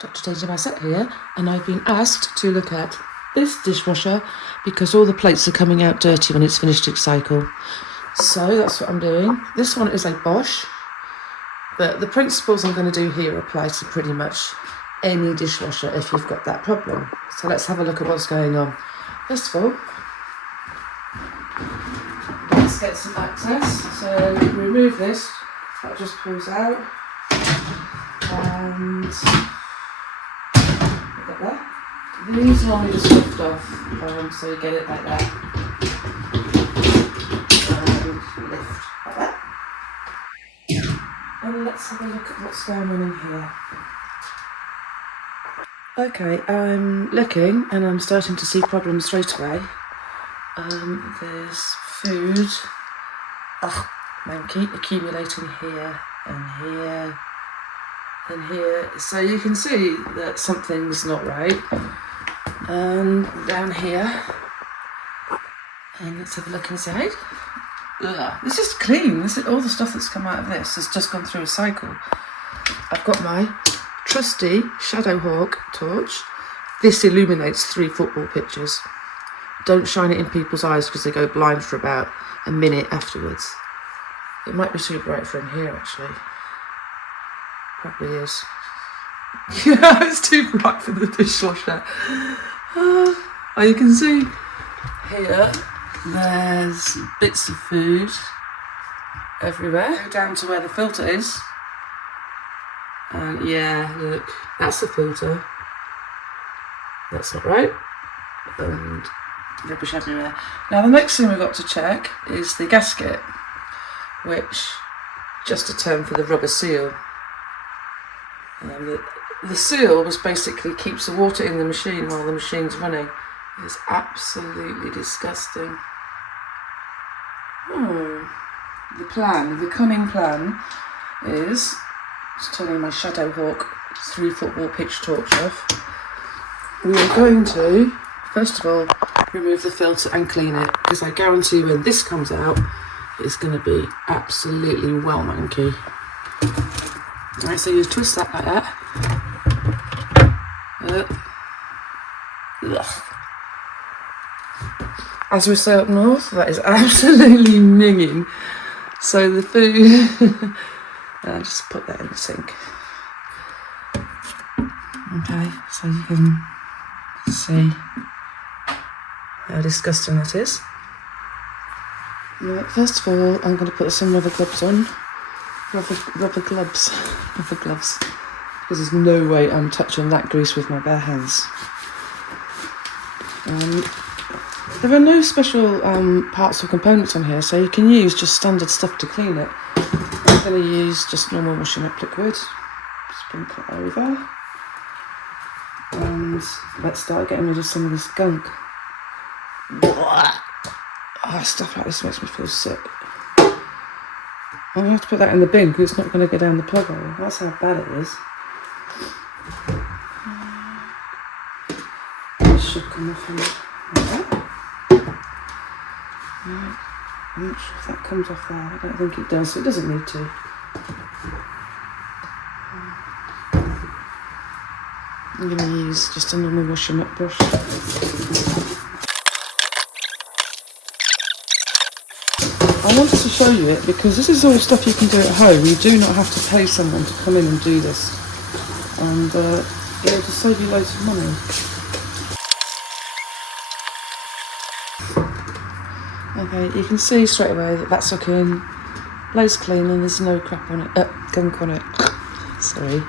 Dr. Danger Bassett here, and I've been asked to look at this dishwasher because all the plates are coming out dirty when it's finished its cycle. So that's what I'm doing. This one is a Bosch, but the principles I'm going to do here apply to pretty much any dishwasher if you've got that problem. So let's have a look at what's going on. First of all, let's get some access. So remove this, that just pulls out, and look at that. These normally just lift off, so you get it like that, and lift like that. And let's have a look at what's going on in here. Okay, I'm looking and I'm starting to see problems straight away. There's food, manky, accumulating here and here and here. So you can see that something's not right. And down here, and let's have a look inside. This is clean. This is all the stuff that's come out of this has just gone through a cycle. I've got my trusty Shadowhawk torch. This illuminates 3 football pitches. Don't shine it in people's eyes because they go blind for about a minute afterwards. It might be too bright for in here actually. Probably is. Yeah, it's too bright for the dishwasher. You can see here there's bits of food everywhere. Go down to where the filter is. And yeah, look, that's the filter. That's not right. And rubbish everywhere. Now the next thing we've got to check is the gasket, which just a term for the rubber seal. The seal was basically keeps the water in the machine while the machine's running. It's absolutely disgusting. The cunning plan is just turning my Shadowhawk 3 football pitch torch off. We are going to, first of all, remove the filter and clean it, because I guarantee when this comes out, it's going to be absolutely well manky. Alright, so you twist that like that. As we say up north, that is absolutely minging. So the food, I'll just put that in the sink. Okay, so you can see how disgusting that is. Right, first of all, I'm going to put some rubber gloves on. Rubber gloves, because there's no way I'm touching that grease with my bare hands. There are no special parts or components on here, so you can use just standard stuff to clean it. I'm going to use just normal washing up liquid, sprinkle it over, and let's start getting rid of some of this gunk. Stuff like this makes me feel sick. I'm going to have to put that in the bin because it's not going to go down the plug hole. That's how bad it is. This should come off here like that. Right. I'm not sure if that comes off there. I don't think it does, so it doesn't need to. I'm going to use just a normal washing up brush. I wanted to show you it because this is all stuff you can do at home. You do not have to pay someone to come in and do this, and it'll just save you loads of money. Okay, you can see straight away that that's looking loads clean and there's no crap on it, gunk on it. Sorry.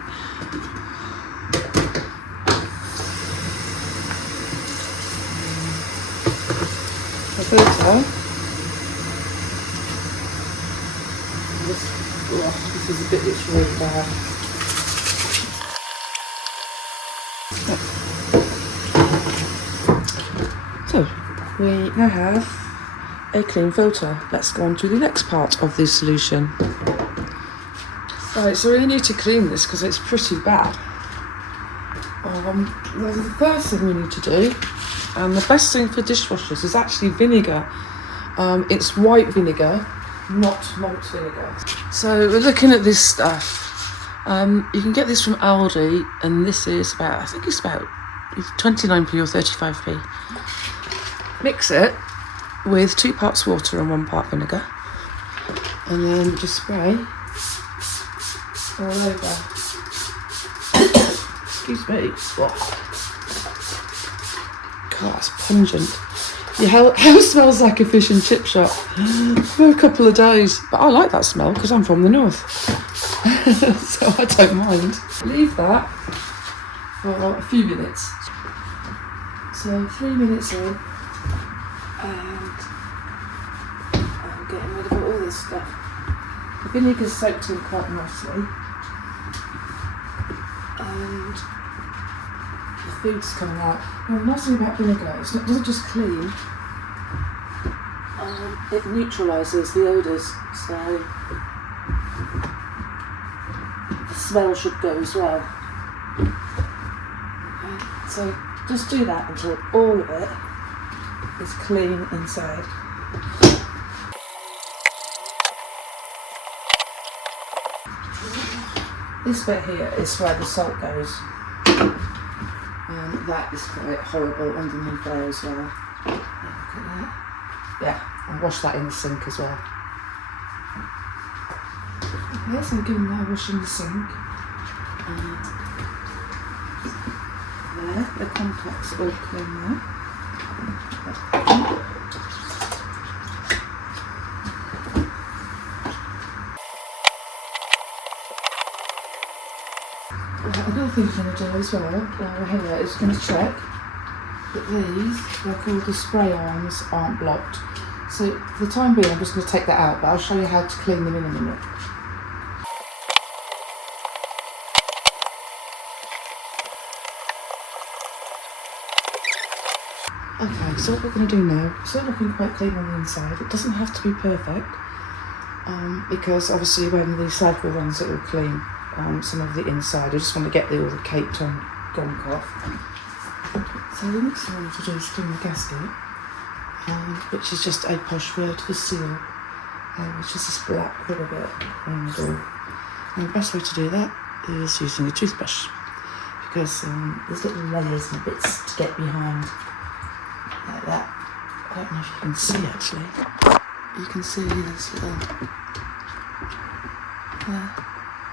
The filter. This is a bit that's really bad. So, we now have a clean filter. Let's go on to the next part of the solution. Right, so we need to clean this because it's pretty bad. The first thing we need to do, and the best thing for dishwashers, is actually vinegar. It's white vinegar, not malt vinegar. So we're looking at this stuff, You can get this from Aldi, and this is about, I think it's about 29p or 35p. Mix it with 2 parts water and 1 part vinegar, and then just spray all over. Excuse me. Oh. God, it's pungent. Your house smells like a fish and chip shop for a couple of days. But I like that smell because I'm from the north. So I don't mind. Leave that for a few minutes. So 3 minutes in, and I'm getting rid of all this stuff. The vinegar's soaked in quite nicely, and the food's coming out. Now, the nice thing about vinegar is it doesn't just clean, it neutralises the odours, so the smell should go as well. Okay, so just do that until all of it is clean inside. This bit here is where the salt goes. And that is quite horrible underneath there as well. Look at that. Yeah, and wash that in the sink as well. Okay, so I'm giving that a wash in the sink. There, the contacts all clean there. Another thing you're going to do as well, while we're here, is going to check that these, they're called the spray arms, aren't blocked. So for the time being, I'm just going to take that out, but I'll show you how to clean them in a minute. Okay, so what we're going to do now, it's all looking quite clean on the inside. It doesn't have to be perfect, because obviously when the cycle runs it will clean some of the inside. I just want to get all the caked on gunk off. So the next thing I want to do is clean the gasket, which is just a posh word for seal, which is this black rubber bit on the door. And the best way to do that is using a toothbrush, because there's little layers and bits to get behind, like that. I don't know if you can see actually. You can see this little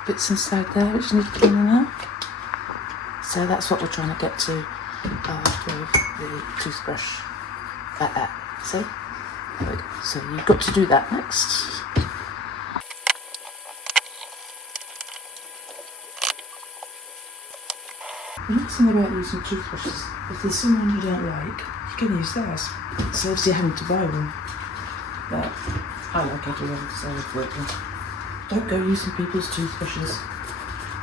bits inside there which need cleaning out. So that's what we're trying to get to with the toothbrush, like that. See? There we go. So you've got to do that next. The nice thing about using toothbrushes, if there's someone you don't like, you can use theirs. So obviously you're having to buy one. But I like everyone, so I've bought them. Don't go using people's toothbrushes.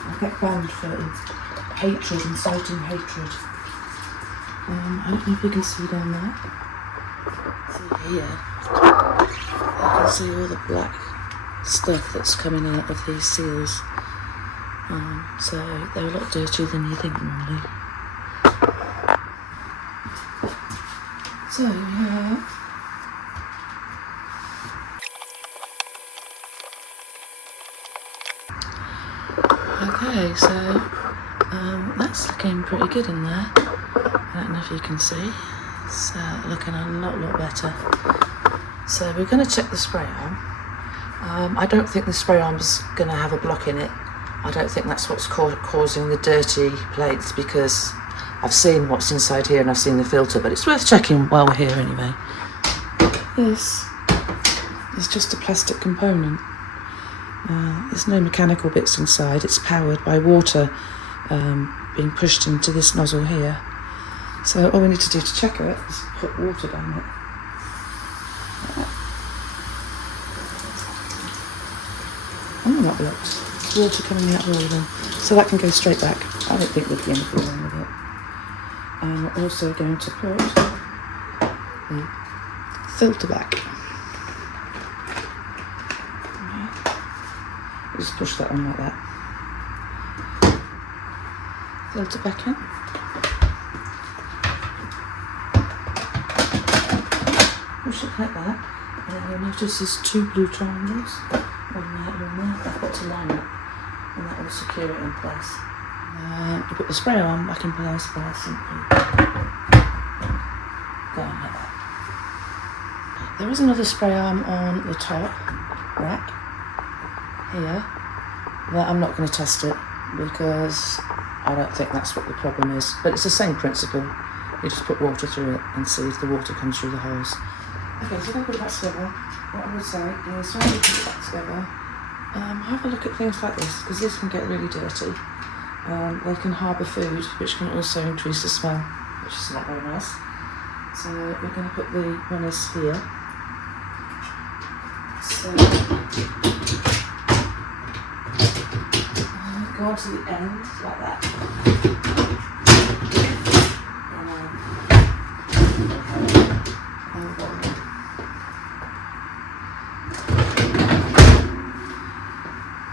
I'll get banned for hatred, inciting hatred. I don't know if you can see down there. So here, you can see all the black stuff that's coming out of these seals. So they're a lot dirtier than you think normally. So yeah. Okay, so that's looking pretty good in there. I don't know if you can see. It's looking a lot better. So we're going to check the spray arm. I don't think the spray arm's going to have a block in it. I don't think that's what's causing the dirty plates, because I've seen what's inside here and I've seen the filter, but it's worth checking while we're here anyway. This is just a plastic component. There's no mechanical bits inside. It's powered by water being pushed into this nozzle here. So all we need to do to check it is put water down it. Oh, not blocked. Water coming out of all of them. So that can go straight back. I don't think there'd be anything wrong with it. And we're also going to put the filter back. Just push that on like that. Filter back in. Push it like that. And then you'll notice there's 2 blue triangles. One there and one there. I've got to line it. and that will secure it in place. You put the spray arm back in place by simply going like that. There is another spray arm on the top rack here, but I'm not going to test it because I don't think that's what the problem is. But it's the same principle. You just put water through it and see if the water comes through the holes. Okay, so I'm going to put it back together. What I would say is when you put it back together, have a look at things like this, because this can get really dirty. They can harbour food, which can also increase the smell, which is not very nice. So we're going to put the runners here. So go on to the end like that.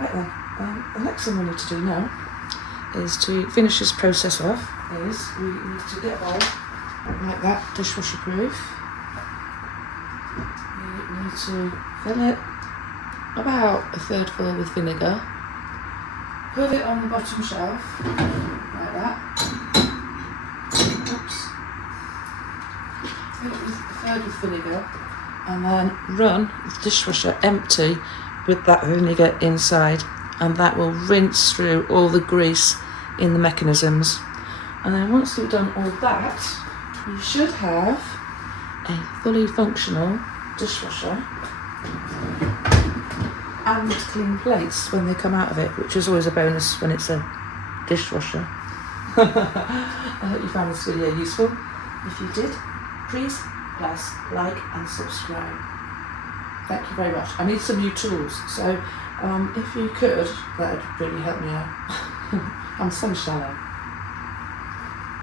Right then, the next thing we need to do now is to finish this process off. Is we need to get a bowl like that, dishwasher proof. We need to fill it about a third full with vinegar. Put it on the bottom shelf like that. Oops. Fill it with a third with vinegar, and then run the dishwasher empty with that vinegar inside, and that will rinse through all the grease in the mechanisms. And then once we've done all that, you should have a fully functional dishwasher and clean plates when they come out of it, which is always a bonus when it's a dishwasher. I hope you found this video useful. If you did, please press like and subscribe. Thank you very much. I need some new tools, so if you could, that would really help me out. I'm so shallow.